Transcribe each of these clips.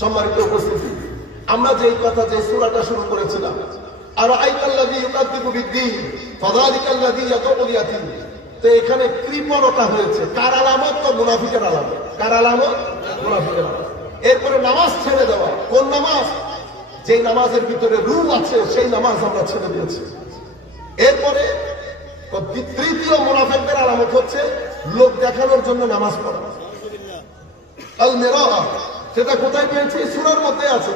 সম্মানিত উপস্থিতি। আমরা যে কথা, যে সুরাটা শুরু করেছিলাম আর আইকাল্লাযী ইউকাদ্দিবু বিদ্দীন ফাযালিকাল্লাযী ইয়াদউল ইয়াতীম। তো এখানে কৃপণতা হয়েছে। কার আলামত? তো মুনাফিকের আলামত। কার আলামত? মুনাফিকের আলামত। এরপরে নামাজ ছেড়ে দেওয়া। কোন নামাজ? যে নামাজের ভিতরে রূপ আছে, সেই নামাজ আমরা ছেড়ে দিয়েছি। এরপরে তৃতীয় মুনাফিকদের আলামত হচ্ছে, লোক দেখানোর জন্য নামাজ পড়া। আল মেরা সেটা কোথায় পেয়েছি? সুরার মধ্যে আছে।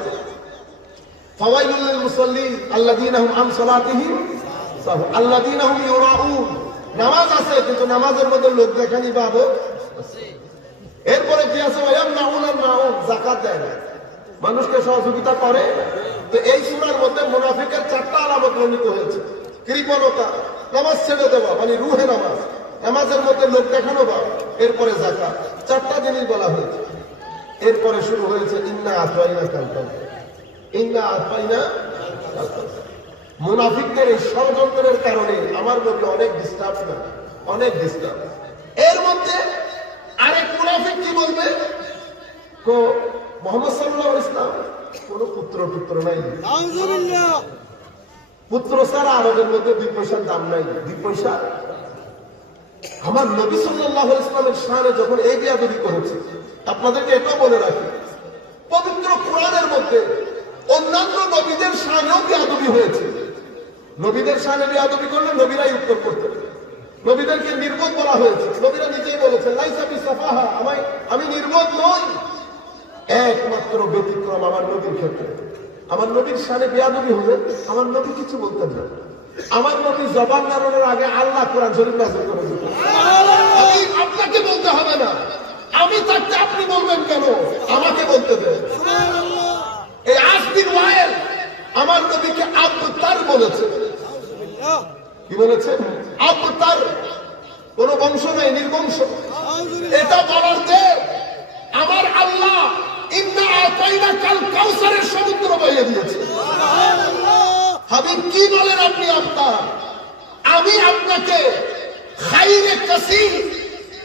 মানুষকে সহযোগিতা করে। তো এই সূরার মধ্যে মুনাফিকের চারটা আলামত বর্ণিত হয়েছে। কৃপণতা, নামাজ ছেড়ে দেওয়া মানে রুহে নামাজ। নামাজের মধ্যে লোক দেখানো বা এরপরে জাকাত চারটা জিনিস বলা হয়েছে। এরপরে শুরু হয়েছে ইন্না আতওয়াইনা কালকাল ইন্না আতওয়াইনা মুনাফিকদের এই ষড়যন্ত্রের কারণে আমার মধ্যে অনেক ডিস্টার্ব না অনেক ডিস্টার্ব এর মধ্যে আরেক মুনাফিক কি বলবে? কো মোহাম্মদ সাল্লাল্লাহু আলাইহি ইসলাম কোন পুত্র পুত্র নাই। পুত্র ছাড়া আরবের মধ্যে দুই পয়সার দাম নাই। দুই পয়সা আমার নবী সাল্লাহ ইসলামের সামনে যখন এই বিয়াদবি করেছে আপনাদেরকে এটাও বলে রাখি, পবিত্র কোরআনের মধ্যে অন্যান্য নবীদের সামনেও বিয়াদবি হয়েছে। নবীদের সামনে বিয়াদবি করলে নবীরাই উত্তর করতে নবীদেরকে নির্বোধ বলা হয়েছে। নবীরা নিজেই বলেছেন লাইসাবি সাফাহা, আমায়, আমি নির্বোধ নই। একমাত্র ব্যতিক্রম আমার নবীর ক্ষেত্রে। আমার নবীর সামনে বিয়াদবি হলে আমার নবী কিছু বলতেন না। আমার নবী জবান নাড়ানোর আগে আল্লাহ কোরআন শরীফ নাজিল করে আমি আপনাকে বলতে হবে না। আমি থাকতে আপনি বলবেন কেন? আমাকে বলতে দেন। এই আসবিন ওয়াইল আমার নবীকে আবতার বলেছে। কি বলেছে? আবতার কোন বংশ নাই, নির্বংশ। এটা বলার যে আমার আল্লাহ ইন্না আতাইনা কাল কাউসারের সমুদ্র বইয়ে দিয়েছে। হাবিব, কি বলেন আপনি আপনার আমি আপনাকে খাইরে কাসি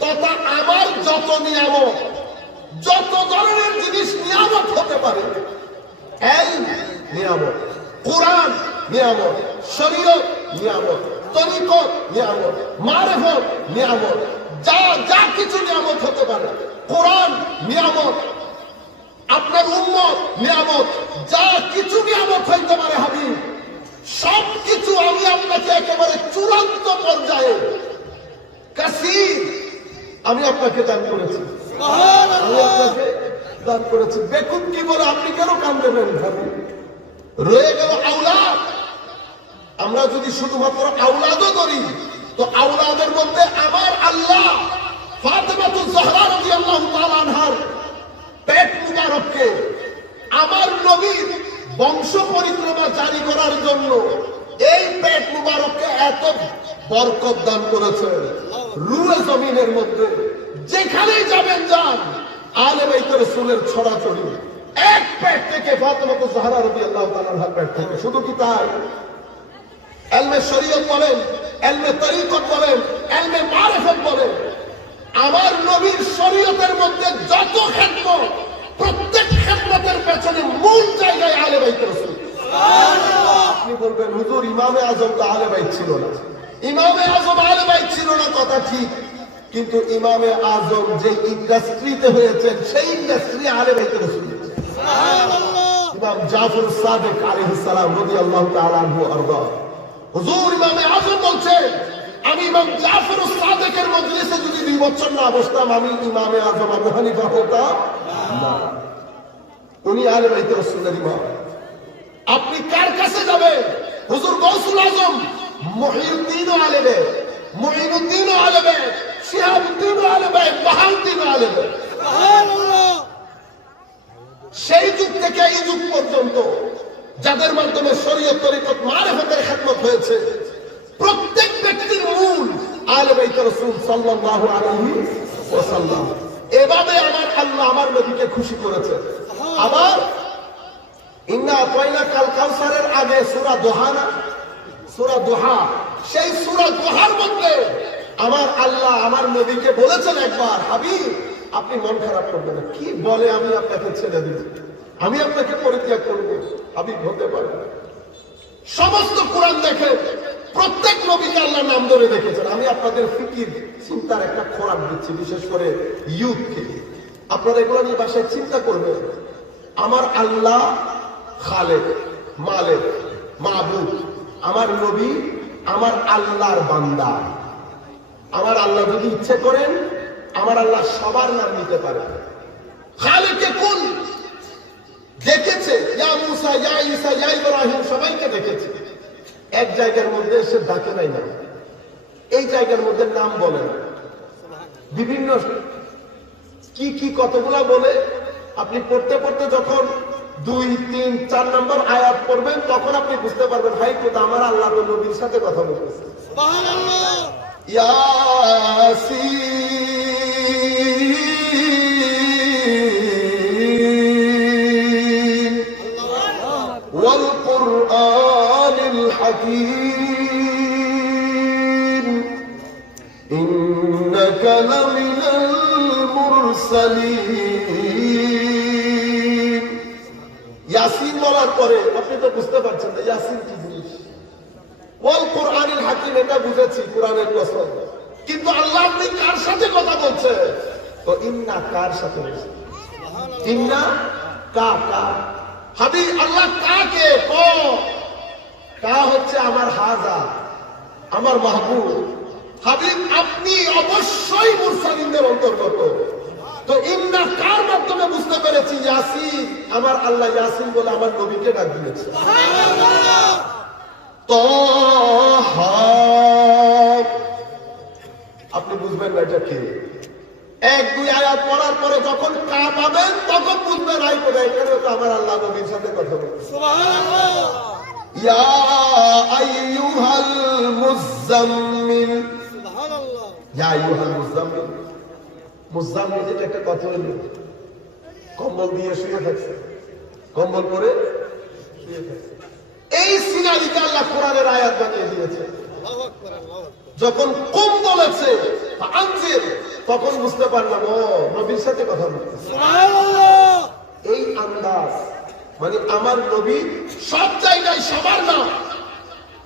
তথা আমার যত নিয়ামত, যত ধরনের জিনিস নিয়ামত হতে পারে, এই নিয়ামত, কোরআন নিয়ামত, শরীয়ত নিয়ামত, তরিকত নিয়ামত, মারেফত নিয়ামত, যা যা কিছু নিয়ামত হতে পারে, কোরআন নিয়ামত, আপনার উন্মত নিয়ামত, যা কিছু নিয়ামত হইতে পারে হাবিব সব কিছু আমি আপনাকে একেবারে চূড়ান্ত পর্যায়ে আমি আপনাকে দান করেছি। আমি আপনাকে দান করেছি। বেকুব কি বলে, আপনি কেন কান দেবেন রয়ে গেল আউলাদ আমরা যদি শুধুমাত্র আউলাদও করি তো আউলাদের মধ্যে আমার আল্লাহ পেট মুবারককে আমার নবীর বংশ পরিক্রমা জারি করার জন্য এই পেট মুবারককে এত বরকত দান করেছেন। রুয়ে জমিনের মধ্যে যেখানেই যাবেন যান ছড়াছড়ি। এক পেট থেকে ফাতেমাতু জাহরা রাদিয়াল্লাহু তাআলা আনহার পেট থেকে। শুধু কি তাই? এলমে শরীয়ত বলেন এলমে তরিকত বলেন এলমে মারেফত বলেন। আমার নবীর শরীয়তের মধ্যে যত খেদমত প্রত্যেক খেদমতের পেছনে মূল জায়গায় আলে বাইত রাসূল আপনি বলবেন হুজুর ইমামে আজম তো আলে বাইত ছিল না। ইমামে আজম আলে বাইত ছিল না কথা ঠিক। কিন্তু ইমামে আজম যে ইন্ডাস্ট্রিতে হয়েছেন সেই ইন্ডাস্ট্রি আলে বাইত রাসূল ইমাম জাফর সাদেক আলাইহিস সালাম রাদিয়াল্লাহু তাআলা আনহু আরদা। হুজুর ইমামে আজম বলছেন আমি ইমাম জাফর সাদেকের মজলিসে যদি দুই বছর না বসতাম আমি ইমামে আজম আবু হানিফা হতাম না। উনি আলে বাইত রাসূলের ইমাম। আপনি কার কাছে যাবেন? হুজুর গৌসুল আজম মহিউদ্দিন আলেবে মহিনুদ্দিন আলেবে শিহাবুদ্দিন আলেবে বাহাউদ্দিন আলেবে সেই যুগ থেকে এই যুগ পর্যন্ত যাদের মাধ্যমে শরীয়ত তরিকত মারেফতের খেদমত হয়েছে, প্রত্যেক ব্যক্তির মূল আলে বাইত রাসূল সাল্লাল্লাহু আলাইহি ওয়াসাল্লাম। এভাবে আমার আল্লাহ আমার নবীকে খুশি করেছে। আবার, ইন্না আতওয়াইনা কাল কাউসারের আগে সূরা দোহা না সূরা দোহা। সেই সূরা দোহার মধ্যে আমার আল্লাহ আমার নবীকে বলেছেন একবার, হাবিব, আপনি মন খারাপ করবেন কি বলে আমি আপনাকে ছেড়ে দিই আমি আপনাকে পরিত্যাগ করব। আমি হতে পারি। না সমস্ত কোরআন দেখে প্রত্যেক নবীকে আল্লাহ নাম ধরে দেখেছেন আমি আপনাদের ফিকির, চিন্তার একটা খোরাক দিচ্ছি, বিশেষ করে ইউথকে। আপনারা এগুলো নিয়ে বাসায় চিন্তা করবেন। আমার আল্লাহ খালেক, মালেক, মাহবুব আমার নবী আমার আল্লাহর বান্দা। আমার আল্লাহ যদি ইচ্ছে করেন, আমার আল্লাহ সবার নাম নিতে পারে। খালেকে কোন দেখেছে? ইয়া মুসা, ইয়া ঈসা, ইয়া ইব্রাহিম, সবাইকে দেখেছে। এক জায়গার মধ্যে এসে ডাকে নাই না। এই জায়গার মধ্যে নাম বলে না। বিভিন্ন কি কি কতগুলা বলে, আপনি পড়তে পড়তে যখন দুই তিন চার নম্বর আয়াত পড়বেন তখন আপনি বুঝতে পারবেন ভাই কোথা আমার আল্লাহ নবীর সাথে কথা বলতেছে। ইয়াসিন আপনি কার সাথে কথা বলছেন? তো ইন্না কার সাথে ইন্না কা কা। হাবি আল্লাহ কাকে? ক। কা হচ্ছে আমার হাজা আমার মাহবুব। হাবিব আপনি অবশ্যই মুরসালিনদের অন্তর্গত। তো ইন্না কার মাধ্যমে বুঝতে পেরেছি? ইয়াসিন আমার আল্লাহ ইয়াসিন বলে আমার নবীকে ডাক দিয়েছে। তহা আপনি বুঝবেন না এটা কি? এক দুই আয়াত পড়ার পরে যখন কা পাবেন তখন বুঝবেন আই করে এখানে তো আমার আল্লাহ নবীর সাথে কথা বলছে। ইয়া আইয়ুহাল মুজাম্মিল ইয়া আইয়ুহাল মুজাম্মিল মুজাম্মিল এটা একটা কথা হইল। কম্বল দিয়ে শুয়ে থাকছে। কম্বল পরে শুয়ে থাকছে। এই সিনারিটা আল্লাহ কোরআনের আয়াত বানিয়ে দিয়েছে। যখন কম বলেছে আনজির তখন বুঝতে পারলাম ও নবীর সাথে কথা বলতেছে। এই আন্দাজ মানে আমার নবী সব জায়গায় সবার নাম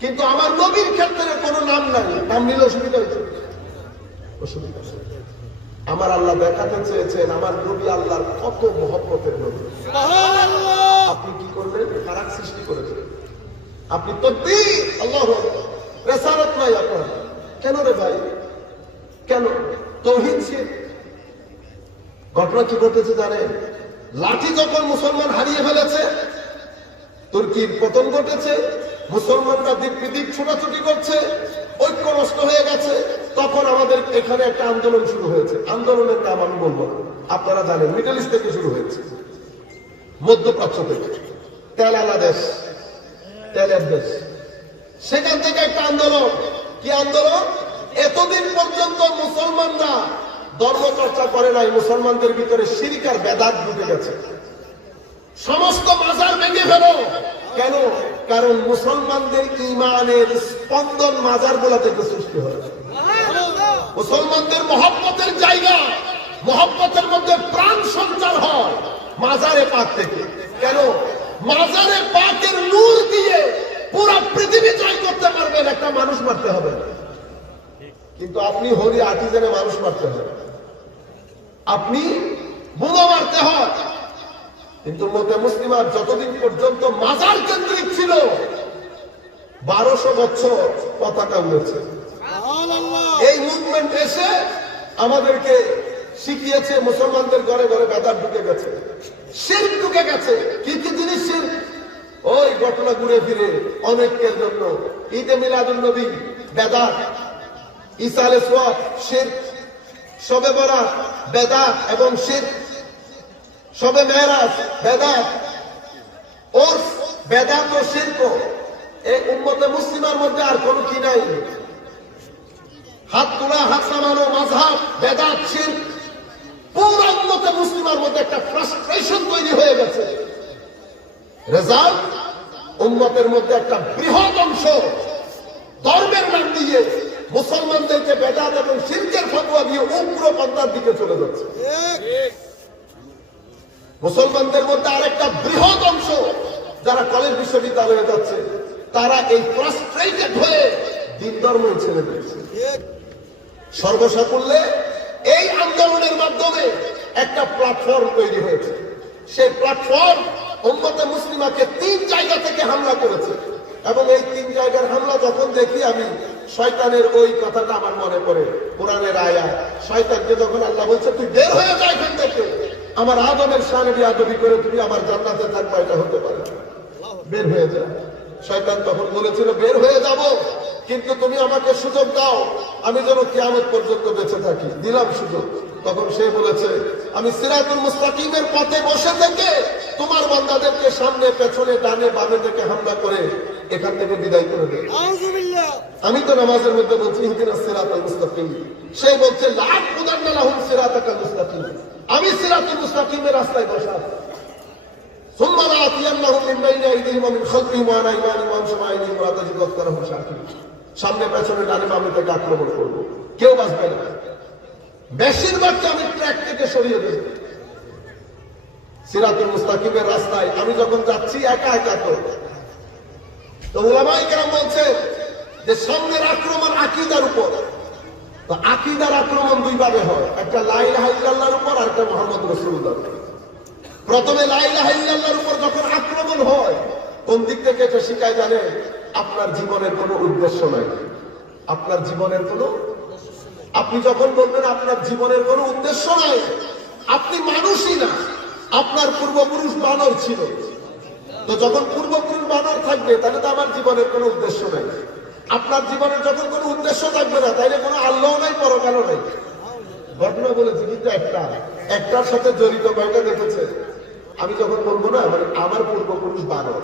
কিন্তু আমার নবীর ক্ষেত্রে কোনো নাম নাই। নাম নিলে অসুবিধা হয়েছে। অসুবিধা আমার আল্লাহ দেখাতে চেয়েছেন আমার নবী আল্লাহর কত মহব্বতের নবী। আপনি কি করলেন ফারাক সৃষ্টি করেছেন। আপনি তো আল্লাহ রেসারত নাই আপনার। কেন রে ভাই? কেন? তৌহিদ ঘটনা কি ঘটেছে জানেন? লাঠি যখন মুসলমান হারিয়ে ফেলেছে, তুর্কির পতন ঘটেছে, মুসলমানরা দিক বিদিক ছোটাছুটি করছে, ঐক্য নষ্ট হয়ে গেছে, তখন আমাদের এখানে একটা আন্দোলন শুরু হয়েছে। আন্দোলনের নাম আমি বলব। আপনারা জানেন, মিডল ইস্ট থেকে শুরু হয়েছে। মধ্যপ্রাচ্য থেকে। তেল আলা দেশ। তেলের দেশ। সেখান থেকে একটা আন্দোলন। কি আন্দোলন? এতদিন পর্যন্ত মুসলমানরা ধর্ম চর্চা করে নাই, মুসলমানদের ভিতরে সিরিকার বেদাত ঢুকে গেছে। সমস্ত মাজার ভেঙে ফেলো। কেন? কারণ মুসলমানদের ইমানের স্পন্দন মাজারগুলা থেকে সৃষ্টি হয়েছে। মুসলমানদের মহব্বতের জায়গা, মহব্বতের মধ্যে প্রাণ সঞ্চার হয় মাজারে পাক থেকে। কেন? মাজারে পাকের নূর দিয়ে পুরো পৃথিবী জয় করতে পারবেন একটা মানুষ মারতে হবে। কিন্তু আপনি হরি আর্টিজেনে মানুষ মারতে হবে। আপনি বোমা মারতে হয়। কিন্তু মতে মুসলিমার যতদিন পর্যন্ত মাজার কেন্দ্রিক ছিল বারোশো বছর পতাকা উড়েছে। এই মুভমেন্ট এসে আমাদেরকে শিখিয়েছে মুসলমানদের ঘরে ঘরে বেদার ঢুকে গেছে। শির ঢুকে গেছে। কি কি জিনিস শির ওই ঘটনা ঘুরে ফিরে অনেকের জন্য। ঈদে মিলাদুল নবী, বেদাত আলাইহিস সালাম শির শবে বরাত, বেদাত এবং শির শবে মেহরাজ বেদাত ওর বেদাত ও শিল্প এই উম্মতে মুসলিমের মধ্যে আর কোনো কি নাই? হাত তোলা, হাত নামানো, মাঝহাব, বেদাত শিল্প পুরো উম্মতে মুসলিমের মধ্যে একটা ফ্রাস্ট্রেশন তৈরি হয়ে গেছে। রেজাল্ট উম্মতের মধ্যে একটা বৃহৎ অংশ ধর্মের নাম দিয়ে মুসলমানদেরকে বেদাত এবং শিল্পের ফটোয়া দিয়ে উগ্র পন্থার দিকে চলে যাচ্ছে। মুসলমানদের মধ্যে আরেকটা বৃহৎ অংশ যারা কলেজ বিশ্ববিদ্যালয়ে যাচ্ছে, তারা এই ফ্রাস্ট্রেটেড হয়ে দিন ধর্ম ছেড়ে দিয়েছে। সর্বসাকুল্যে এই আন্দোলনের মাধ্যমে একটা প্ল্যাটফর্ম তৈরি হয়েছে। সেই প্ল্যাটফর্ম উম্মতে মুসলিমাকে তিন জায়গা থেকে হামলা করেছে। এবং এই তিন জায়গার হামলা যখন দেখি আমি, শয়তানের ওই কথাটা আমার মনে পড়ে, কোরআনের আয়া শয়তানকে যখন আল্লাহ বলছে, তুই বের হয়ে যা এখান থেকে। আমার আদমের সামনে আদবি করে তুমি আমার জান্নাতে থাকবা, এটা হতে পারে বের হয়ে যা। শয়তান তখন বলেছিল, বের হয়ে যাব, কিন্তু তুমি আমাকে সুযোগ দাও। আমি যেন কিয়ামত পর্যন্ত বেঁচে থাকি। দিলাম সুযোগ। তখন সে বলেছে আমি সিরাজুল মুস্তাকিমের পথে বসে থেকে তোমার বন্দাদেরকে সামনে পেছনে ডানে বামে থেকে হামলা করে এখান থেকে বিদায় করে দেয় আমি তো নামাজের মধ্যে বলছি ইহদিনা সিরাতুল মুস্তাকিম। সে বলছে লাট খুদান্না লাহুম সিরাতাকাল মুস্তাকিম। আমি সিরাতুল মুস্তাকিমের রাস্তায় বসা সামনে পেছনে ডানে বামে থেকে আক্রমণ করব। কেউ বাঁচবে না। বেশিরভাগকে আমি ট্র্যাক থেকে সরিয়ে দেব। সিরাতুল মুস্তাকিমের রাস্তায় আমি যখন যাচ্ছি, একা একা তো। তো ওলামাই কেরাম বলছে যে, সামনের আক্রমণ আকিদার উপর। তো আকিদার আক্রমণ দুই ভাবে হয়। একটা লাইল হাইল্লাহর উপর আর একটা মোহাম্মদ রসুল্লাহ প্রথমে লাইলা হাইল্লাহর উপর যখন আক্রমণ হয়, কোন দিক থেকে এটা শিখায় জানে? আপনার জীবনের কোনো উদ্দেশ্য নাই। আপনার জীবনের কোনো আপনি যখন বলবেন আপনার জীবনের কোনো উদ্দেশ্য নাই, আপনি মানুষই না, আপনার পূর্বপুরুষ বানর ছিল। তো যখন পূর্বপুরুষ বানর থাকবে, তাহলে তো আমার জীবনের কোনো উদ্দেশ্য নাই। আপনার জীবনের যখন কোনো উদ্দেশ্য থাকবে না তাইলে কোনো আল্লাহ নাই, পরকালও নাই। ঘটনা বলেছি কিন্তু একটা। একটার সাথে জড়িত কয়টা দেখেছে? আমি যখন বলব না মানে আমার পূর্বপুরুষ বানর।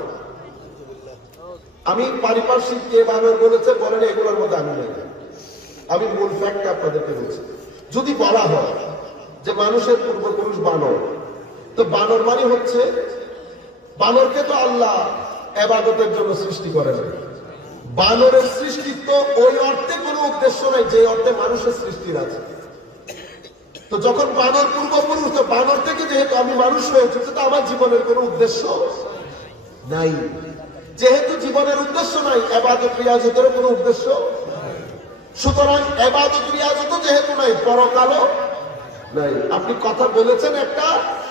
আমি পারিপার্শ্বিক কে বানর বলেছে, বলেন, এগুলোর মধ্যে আমি নেই। আমি মূল ফ্যাক্টটা আপনাদেরকে বলছি। যদি বলা হয় যে মানুষের পূর্বপুরুষ বানর, তো বানর মানে হচ্ছে বানরকে তো আল্লাহ এবাদতের জন্য সৃষ্টি করে নাই। বানরের সৃষ্টিত্ব ওই অর্থে কোনো উদ্দেশ্য নাই, যে অর্থে মানুষের সৃষ্টির আছে। তো যখন বানর পূর্বপুরুষ, তো বানর থেকে যেহেতু আমি মানুষ হয়েছি, তো আমার জীবনের কোনো উদ্দেশ্য নাই। যেহেতু জীবনের উদ্দেশ্য নাই, এবাদত, রিয়াজতেরও কোনো উদ্দেশ্য সুতরাং এবাদত রিয়াজত যেহেতু নাই, পরকালও নাই। আপনি কথা বলেছেন একটা,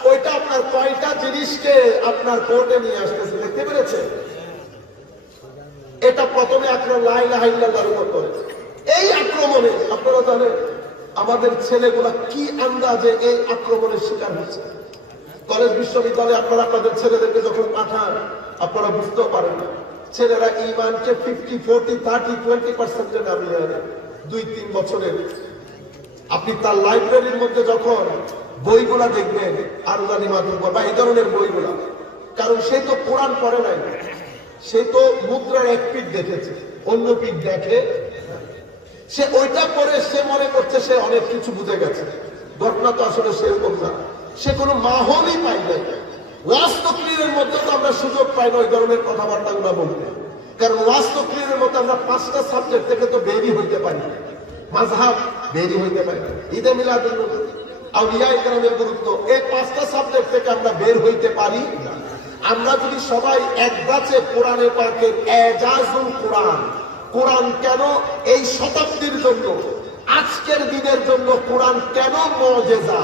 ওইটা আপনার কয়টা জিনিসকে আপনার কোর্টে নিয়ে আসতেছে, দেখতে পেরেছেন? এটা প্রথমে আপনার আক্রমণ লাইলাহাইল্লাহর উপর করে। এই আক্রমণে, আপনারা জানেন, আমাদের ছেলেগুলা কি আন্দাজে এই আক্রমণের শিকার হচ্ছে? কলেজ বিশ্ববিদ্যালয়ে আপনারা আপনাদের ছেলেদেরকে যখন পাঠান, আপনারা বুঝতেও পারেন না। ছেলেরা ইমানকে ফিফটি ফোরটি থার্টি টোয়েন্টি পার্সেন্টে নামিয়ে আনে দুই, তিন বছরের। আপনি তার লাইব্রেরির মধ্যে যখন বইগুলা দেখবেন, আরুদানি মাধ্যম বা এই ধরনের বইগুলা, কারণ সে তো কোরআন পড়ে নাই, সে তো মুদ্রার এক পিঠ দেখেছে, অন্য পিঠ দেখে সে ওইটা পরে সে মনে করছে সে অনেক কিছু বুঝে গেছে। ঘটনা তো আসলে সেরকম না। সে কোনো মাহলই পাই নাই। ওয়াজ মধ্যে তো আমরা সুযোগ পাই না ওই ধরনের বলতে। কারণ আমরা পাঁচটা সাবজেক্ট থেকে তো বেরি হইতে পারি মাঝহাব বেরি হইতে পারি ইকরামের গুরুত্ব, এই পাঁচটা সাবজেক্ট থেকে আমরা বের হইতে পারি না। আমরা যদি সবাই এক গাছে কোরআনে পাকের এজাজুল কোরআন কোরআন কেন এই শতাব্দীর জন্য, আজকের দিনের জন্য কোরআন কেন মজেজা?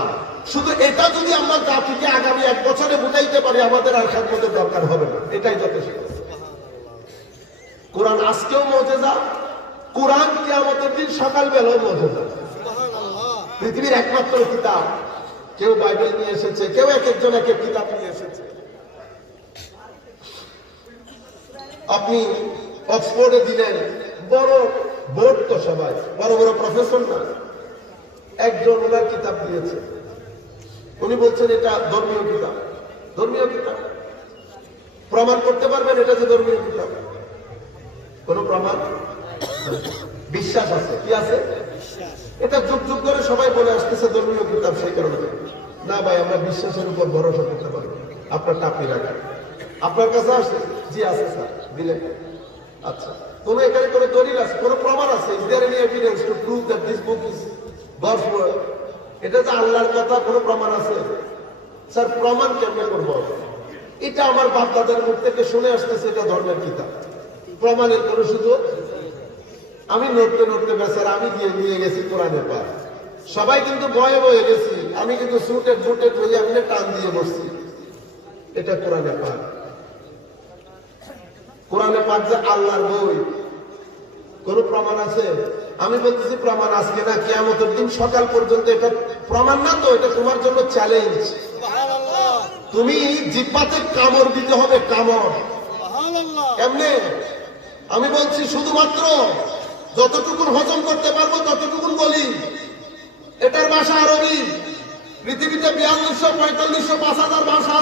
শুধু এটা যদি আমরা জাতিকে আগামী এক বছরে বুঝাইতে পারি, আমাদের আর খাদ্যদের দরকার হবে না। এটাই যথেষ্ট। কোরআন আজকেও মজেজা কোরআন কি আমাদের দিন সকালবেলাও মজেজা পৃথিবীর একমাত্র কিতাব। কেউ বাইবেল নিয়ে এসেছে, কেউ এক একজন এক এক কিতাব নিয়ে এসেছে। আপনি অক্সফোর্ডে দিলেন, বড় বোর্ড তো সবাই, বড় বড় প্রফেসর না। একজন ওনার কিতাব দিয়েছে। উনি বলছেন এটা ধর্মীয় কিতাব। ধর্মীয় কিতাব। প্রমাণ করতে পারবেন এটা যে ধর্মীয় কিতাব। কোন প্রমাণ? বিশ্বাস আছে। কি আছে? এটা যুগ যুগ ধরে সবাই বলে আসতেছে ধর্মীয় কিতাব সেই কারণে। না ভাই, আমরা বিশ্বাসের উপর ভরসা করতে পারি। আপনার টাপি রাখেন আপনার কাছে আসছে? জি, আছে স্যার। দিলেন। আচ্ছা। কোন এখানে কোনো দলিল আছে? কোনো প্রমাণ আছে? Is there any evidence to prove that this book is God's word এটা যে আল্লাহর কথা, কোনো প্রমাণ আছে? স্যার, প্রমাণ কেমনে করব? এটা আমার বাপ দাদার মুখ থেকে শুনে আসতেছে এটা ধর্মের কিতাব। প্রমাণের কোনো সুযোগ? আমি নড়তে নড়তে বেচার আমি গিয়ে নিয়ে গেছি কোরআনে পার সবাই কিন্তু বয়ে বয়ে গেছি। আমি কিন্তু সুটের বুটে বই আমি টান দিয়ে বসছি। এটা কোরআনে পার কোরআনে পাক যে আল্লাহর বই। কোন প্রমাণ আছে? আমি বলতেছি, প্রমাণ আজকে না, কেয়ামতের দিন সকাল পর্যন্ত এটা প্রমাণ না তো, এটা তোমার জন্য চ্যালেঞ্জ তুমি জিব্বাতে কামড় দিতে হবে, কামড়। এমনি আমি বলছি, শুধুমাত্র যতটুকুন হজম করতে পারব, ততটুকুন বলি। এটার ভাষা আরবি। পৃথিবীতে বিয়াল্লিশশো পঁয়তাল্লিশশো পাঁচ হাজার ভাষা